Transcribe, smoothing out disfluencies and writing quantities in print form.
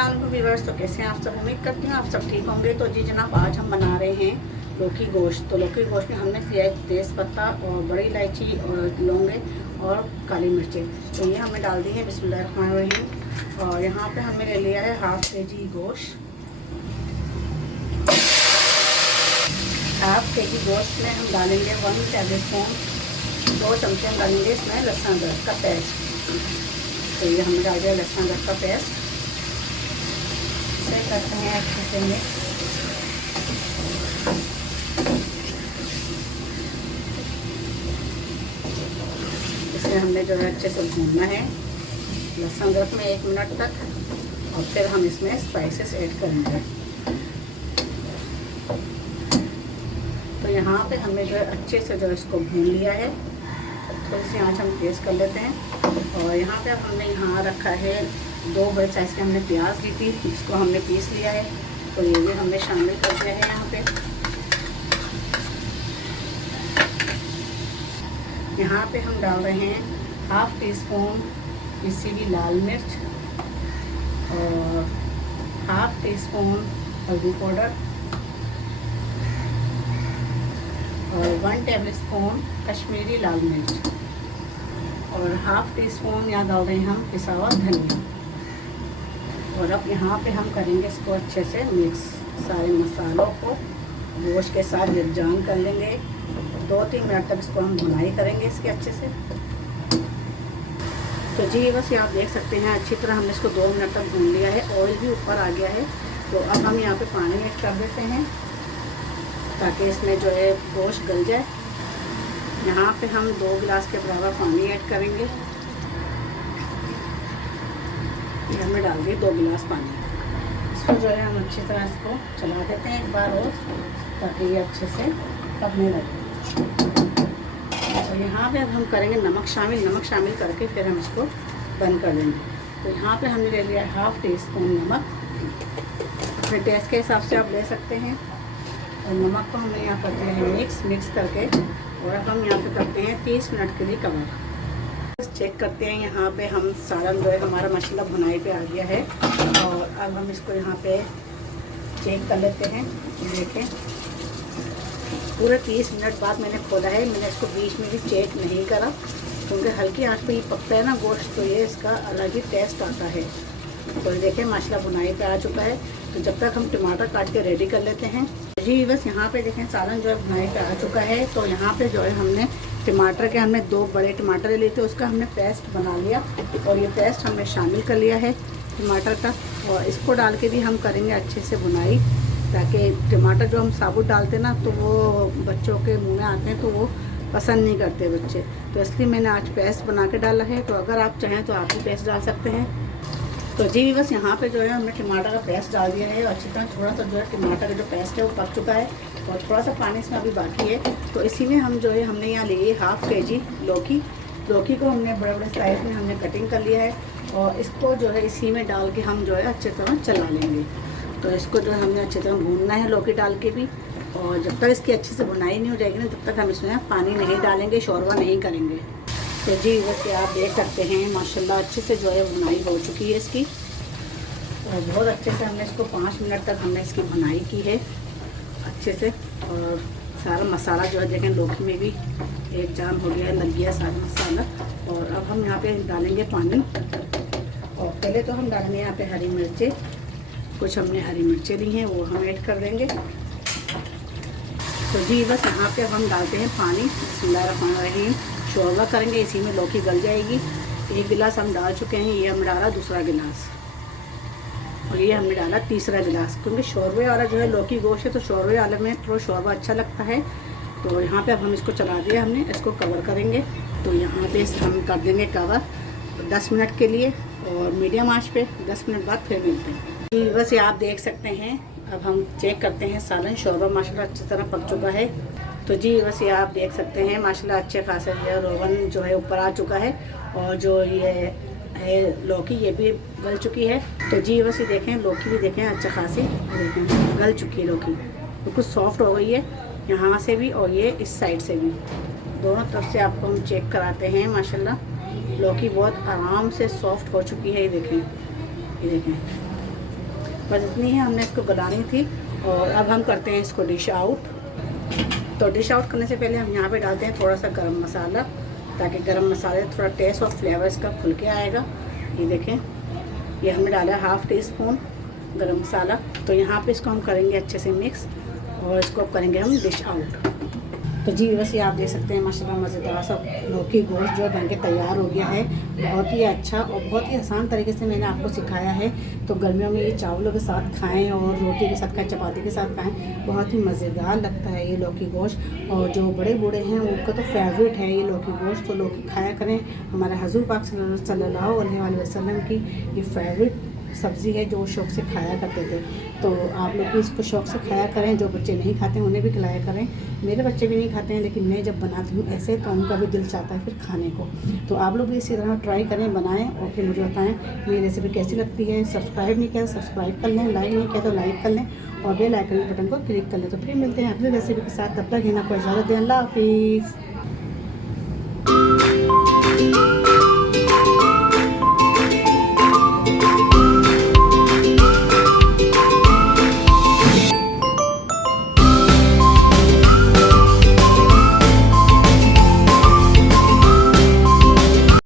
Viewers, तो कैसे हैं आप सब? उम्मीद करती हूँ आप सब ठीक होंगे। तो जी जनाब, आज हम बना रहे हैं लौकी गोश्त। तो लौकी गोश्त में हमने लिया है तेज़ पत्ता और बड़ी इलायची और लौंगे और काली मिर्चें। तो ये हमने डाल दी है। बिस्मिल्लाहिर्रहमानिर्रहीम। और यहाँ पे हमने ले लिया है हाफ केजी गोश्त। हाफ केजी गोश्त में हम डालेंगे 1 टेबल स्पून, 2 चमचे हम डालेंगे इसमें लहसुन अदरक का पेस्ट। तो ये हमने डाल दिया लहसुन अदरक का पेस्ट। इसे करते हैं अच्छे से मिक्स। इसे हमने जो है अच्छे से भूनना है लहसुन अदरक में 1 मिनट तक। और फिर हम इसमें स्पाइसेस ऐड करेंगे। तो यहाँ पे हमने जो है अच्छे से जो इसको भून लिया है। थोड़ी सी आँच हम तेज़ कर लेते हैं। और यहाँ पे हमने यहाँ रखा है 2 बड़े साइज़ के हमने प्याज ली थी, जिसको हमने पीस लिया है। तो ये भी हमने शामिल कर दिया है यहाँ पे। यहाँ पे हम डाल रहे हैं हाफ टी स्पून पिसी हुई लाल मिर्च और हाफ टी स्पून हल्दी पाउडर और 1 टेबल स्पून कश्मीरी लाल मिर्च और हाफ टी स्पून यहाँ डाल रहे हैं हम पिसा हुआ धनिया। और अब यहाँ पे हम करेंगे इसको अच्छे से मिक्स। सारे मसालों को गोश्त के साथ यकजान कर लेंगे। 2-3 मिनट तक इसको हम भुनाई करेंगे इसके अच्छे से। तो जी बस ये आप देख सकते हैं अच्छी तरह हमने इसको 2 मिनट तक भून लिया है। ऑयल भी ऊपर आ गया है। तो अब हम यहाँ पे पानी ऐड कर देते हैं ताकि इसमें जो है गोश्त गल जाए। यहाँ पे हम 2 गिलास के बराबर पानी ऐड करेंगे। ये हमने डाल दिए 2 गिलास पानी। इसको जो है हम अच्छी तरह इसको चला देते हैं एक बार और, ताकि ये अच्छे से पकने लगे। तो यहाँ पे अब हम करेंगे नमक शामिल करके फिर हम इसको बंद कर देंगे। तो यहाँ पे हमने ले लिया हाफ टी स्पून नमक। अपने टेस्ट के हिसाब से आप ले सकते हैं। और नमक को हमने यहाँ करते हैं मिक्स करके। और अब हम यहाँ पे करते हैं 30 मिनट के लिए कवर। चेक करते हैं यहाँ पे हम सालन जो है हमारा माशाल्लाह भुनाई पे आ गया है। और अब हम इसको यहाँ पे चेक कर लेते हैं। देखें पूरे 30 मिनट बाद मैंने खोला है। मैंने इसको बीच में भी चेक नहीं करा, क्योंकि हल्की आंच पे ये पकता है ना गोश्त, तो ये इसका अलग ही टेस्ट आता है। तो देखें माशाल्लाह भुनाई पे आ चुका है। तो जब तक हम टमाटर काट के रेडी कर लेते हैं। जी बस यहाँ पे देखें सालन जो है भुनाई पे आ चुका है। तो यहाँ पे जो है हमने टमाटर के 2 बड़े टमाटर ले थे, उसका हमने पेस्ट बना लिया। और ये पेस्ट हमने शामिल कर लिया है टमाटर का। और इसको डाल के भी हम करेंगे अच्छे से भुनाई, ताकि टमाटर जो हम साबुत डालते ना तो वो बच्चों के मुँह में आते हैं तो वो पसंद नहीं करते बच्चे। तो इसलिए मैंने आज पेस्ट बना के डाला है। तो अगर आप चाहें तो आप भी पेस्ट डाल सकते हैं। तो जी बस यहाँ पे जो है हमने टमाटर का पेस्ट डाल दिया है। और अच्छी तरह थोड़ा सा जो है टमाटर का जो पेस्ट है वो पक चुका है। और थोड़ा सा पानी इसमें अभी बाकी है। तो इसी में हम जो है हमने यहाँ लिए हाफ केजी लौकी को हमने बड़े बड़े साइज़ में हमने कटिंग कर लिया है। और इसको जो है इसी में डाल के हम जो है अच्छी तरह चला लेंगे। तो इसको जो है हमने अच्छी तरह भूनना है लौकी डाल के भी। और जब तक इसकी अच्छे से भुनाई नहीं हो जाएगी ना, तब तक हम इसमें पानी नहीं डालेंगे, शोरबा नहीं करेंगे। तो जी वैसे आप देख सकते हैं माशाल्लाह अच्छे से जो है भुनाई हो चुकी है इसकी। और बहुत अच्छे से हमने इसको 5 मिनट तक हमने इसकी भुनाई की है अच्छे से। और सारा मसाला जो है देखें लौकी में भी एक जाम हो गया है, लग गया सारा मसाला। और अब हम यहाँ पे डालेंगे पानी। और पहले तो हम डालेंगे यहाँ पे हरी मिर्चें। कुछ हमने हरी मिर्चें ली हैं, वो हम ऐड कर देंगे। तो जी बस यहाँ पे हम डालते हैं पानी। बिस्मिल्लाहिर्रहमानिर्रहीम। शोरबा करेंगे, इसी में लौकी गल जाएगी। 1 गिलास हम डाल चुके हैं, ये हमने डाला दूसरा गिलास। और ये हमने डाला तीसरा गिलास, क्योंकि शोरबे वाला जो है लौकी गोश्त है तो शोरबे वाले में थोड़ा शोरबा अच्छा लगता है। तो यहाँ पे अब हम इसको चला दिया हमने, इसको कवर करेंगे। तो यहाँ पे हम कर देंगे कवर 10 मिनट के लिए। और मीडियम आंच पे 10 मिनट बाद फिर मिलते हैं। बस ये आप देख सकते हैं। अब हम चेक करते हैं सालन शोरबा माशाल्लाह अच्छी तरह पक चुका है। तो जी बस ये आप देख सकते हैं माशाल्लाह अच्छे खासे जो रोगन जो है ऊपर आ चुका है। और जो ये है लौकी ये भी गल चुकी है। तो जी बस ये देखें लौकी भी देखें अच्छा खासी देखें गल चुकी है। लौकी बिल्कुल सॉफ्ट हो गई है यहाँ से भी और ये इस साइड से भी, दोनों तरफ से आपको हम चेक कराते हैं। माशाल्लाह लौकी बहुत आराम से सॉफ्ट हो चुकी है। ये देखें बस इतनी ही हमने इसको गलानी थी। और अब हम करते हैं इसको डिश आउट। तो डिश आउट करने से पहले हम यहाँ पे डालते हैं थोड़ा सा गरम मसाला, ताकि गरम मसाले थोड़ा टेस्ट और फ्लेवर इसका खुल के आएगा। ये देखें, ये हमने डाला है 1/2 टीस्पून गरम मसाला। तो यहाँ पे इसको हम करेंगे अच्छे से मिक्स और इसको करेंगे हम डिश आउट। तो जी वैसे आप देख सकते हैं माशाल्लाह मज़ेदार सा लौकी गोश्त जो बन के तैयार हो गया है। बहुत ही अच्छा और बहुत ही आसान तरीके से मैंने आपको सिखाया है। तो गर्मियों में ये चावलों के साथ खाएं और रोटी के साथ खाएं, चपाती के साथ खाएं, बहुत ही मज़ेदार लगता है ये लौकी गोश्त। और जो बड़े बूढ़े हैं उनका तो फेवरेट है ये लौकी गोश्त। तो लौकी खाया करें। हमारे हज़ूर पाक सल्लल्लाहु अलैहि वसल्लम की ये फेवरेट सब्ज़ी है जो शौक़ से खाया करते थे। तो आप लोग भी इसको शौक़ से खाया करें। जो बच्चे नहीं खाते हैं उन्हें भी खिलाया करें। मेरे बच्चे भी नहीं खाते हैं, लेकिन मैं जब बनाती हूँ ऐसे तो उनका भी दिल चाहता है फिर खाने को। तो आप लोग भी इसी तरह ट्राई करें, बनाएं और फिर मुझे बताएं मेरी रेसिपी कैसी लगती है। सब्सक्राइब नहीं किया तो सब्सक्राइब कर लें, लाइक नहीं किया तो लाइक कर लें और बेल आइकन बटन को क्लिक कर लें। तो फिर मिलते हैं अगली रेसिपी के साथ। तब तक हिना को इजाज़त दें। अल्लाह हाफिज़।